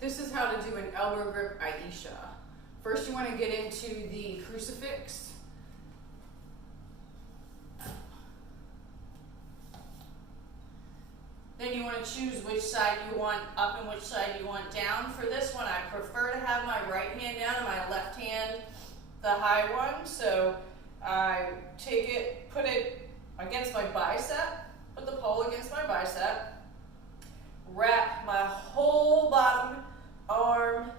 This is how to do an elbow grip Aisha. First you want to get into the crucifix. Then you want to choose which side you want up and which side you want down. For this one, I prefer to have my right hand down and my left hand the high one. So I take it, put it against my bicep, put the pole against my bicep, wrap my whole bottom arm,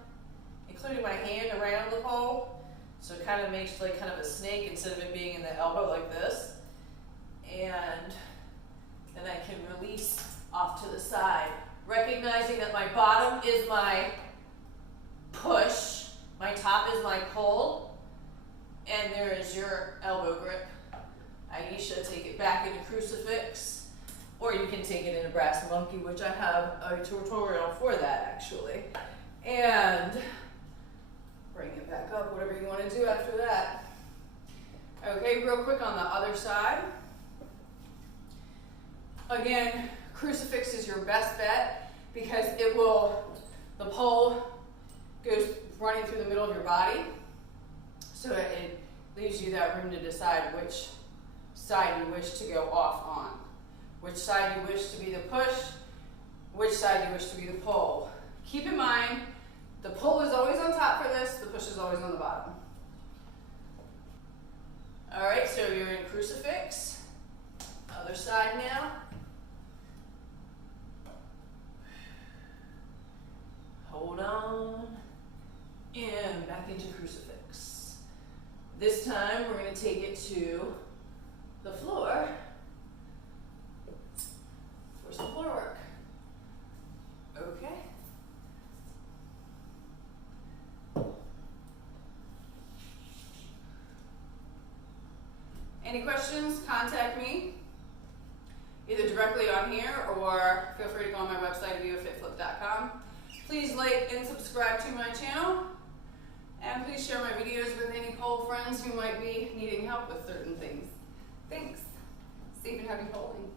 including my hand, around the pole. So it kind of makes like kind of a snake instead of it being in the elbow like this. And then I can release off to the side, recognizing that my bottom is my push, my top is my pull, and there is your elbow grip. Ayesha, take it back into crucifix, or you can take it in a brass monkey, which I have a tutorial for that actually. And bring it back up, whatever you want to do after that. Okay, real quick on the other side. Again, crucifix is your best bet because it will, the pole goes running through the middle of your body, so it leaves you that room to decide which side you wish to go off on, which side you wish to be the push, which side you wish to be the pull. Keep in mind, the pull is always on top for this, the push is always on the bottom. All right, so you're in crucifix. Other side now. Hold on, and back into crucifix. This time we're going to take it to the floor for some floor work. Okay. Any questions, contact me, either directly on here or feel free to go on my website, divafitflip.com. Please like and subscribe to my channel, and please share my videos with any pole friends who might be needing help with certain things. Thanks. Safe and happy poling.